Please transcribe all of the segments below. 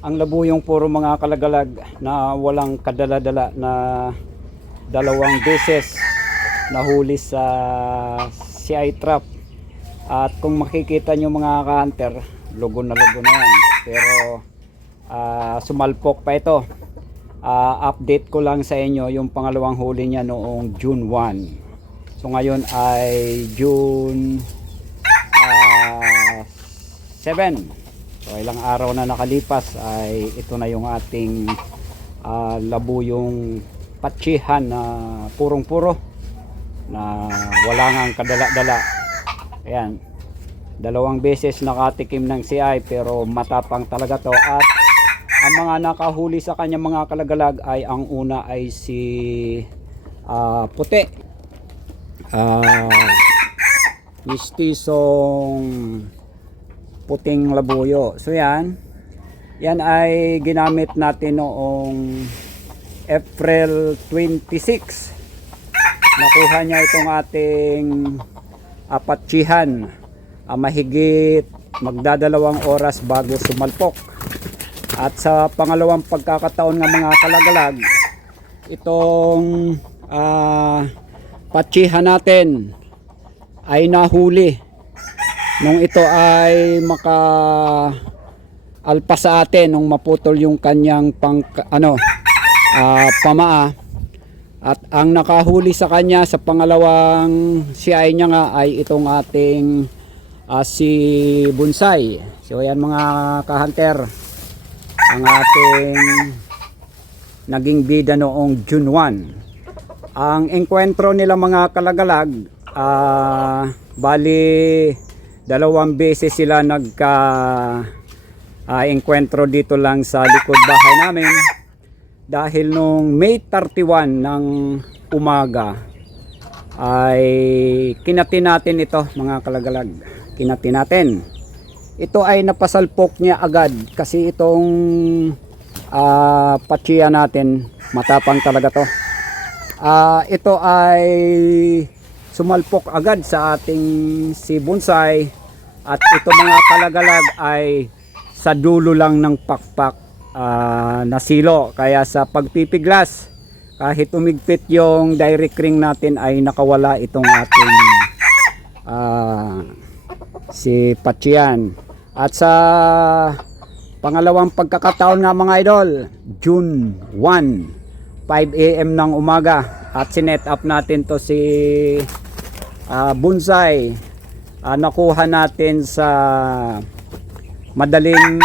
Ang labuyong puro mga kalagalag na walang kadala-dala na dalawang beses nahuli sa CI trap. At kung makikita nyo mga ka-hunter, lugo na yan. Pero sumalpok pa ito. Update ko lang sa inyo yung pangalawang huli niya noong June 1. So ngayon ay June 7. So ilang araw na nakalipas ay ito na yung ating labuyong patsihan na purong-puro na wala ngang kadala-dala. Ayan, dalawang beses nakatikim ng CI pero matapang talaga to. At ang mga nakahuli sa kanya mga kalagalag ay ang una ay si puti, mistisong puting labuyo. So yan ay ginamit natin noong April 26. Nakuha niya itong ating patsihan, mahigit magdadalawang oras bago sumalpok. At sa pangalawang pagkakataon ng mga kalagalag, itong patsihan natin ay nahuli nung ito ay alpa sa atin nung maputol yung kanyang pamaa. At ang nakahuli sa kanya sa pangalawang CI niya nga ay itong ating si Bonsai. So yan mga ka-hunter, ang ating naging bida noong June 1. Ang enkwentro nila mga kalagalag, bali dalawang beses sila enkwentro dito lang sa likod bahay namin. Dahil nung May 31 ng umaga ay kinati natin ito mga kalagalag. Kinati natin. Ito ay napasalpok niya agad kasi itong patsiya natin matapang talaga to. Ito ay sumalpok agad sa ating si Bonsai. At ito mga kalagalag ay sa dulo lang ng pakpak na silo. Kaya sa pagpipiglas, kahit umigpit yung direct ring natin ay nakawala itong ating si patsiyan. At sa pangalawang pagkakataon nga mga idol, June 1, 5 AM ng umaga, at sinet up natin to si Bonsai. Nakuha natin sa madaling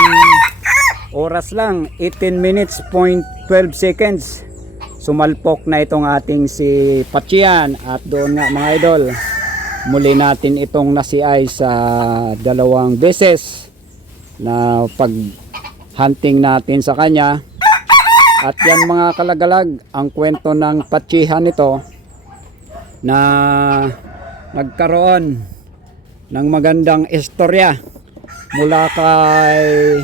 oras lang, 18 minutes point 12 seconds sumalpok na itong ating si patsiyan. At doon nga mga idol, muli natin itong nasiay sa dalawang beses na pag hunting natin sa kanya. At yan mga kalagalag ang kwento ng patsihan nito na nagkaroon ng magandang istorya mula kay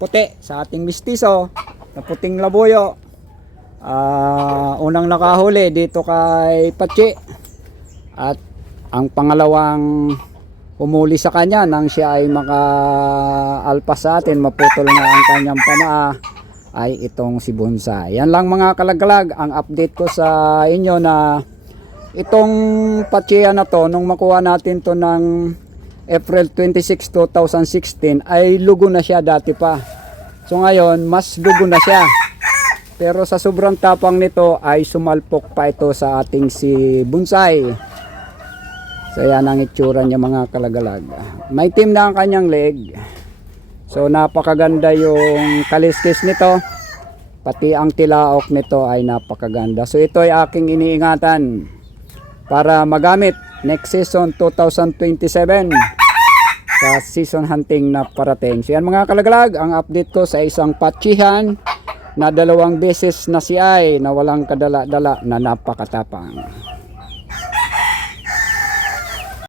puti sa ating mistiso na puting labuyo. Unang nakahuli dito kay patsi, at ang pangalawang umuli sa kanya nang siya ay maka-alpas sa atin, maputol na ang kanyang pamaa, ay itong si Bonsai. Yan lang mga kalagalag ang update ko sa inyo na itong patsiya na to, nung makuha natin to ng April 26, 2016 ay lugo na siya dati pa. So ngayon mas lugo na siya. Pero sa sobrang tapang nito ay sumalpok pa ito sa ating si Bonsai. So yan ang itsura niya mga kalagalag. May team na ang kanyang leg. So napakaganda yung kaliskis nito. Pati ang tilaok nito ay napakaganda. So ito ay aking iniingatan para magamit next season 2027 sa season hunting na parating. So yan mga kalagalag ang update ko sa isang patsihan na dalawang beses na CI na walang kadala-dala na napakatapang.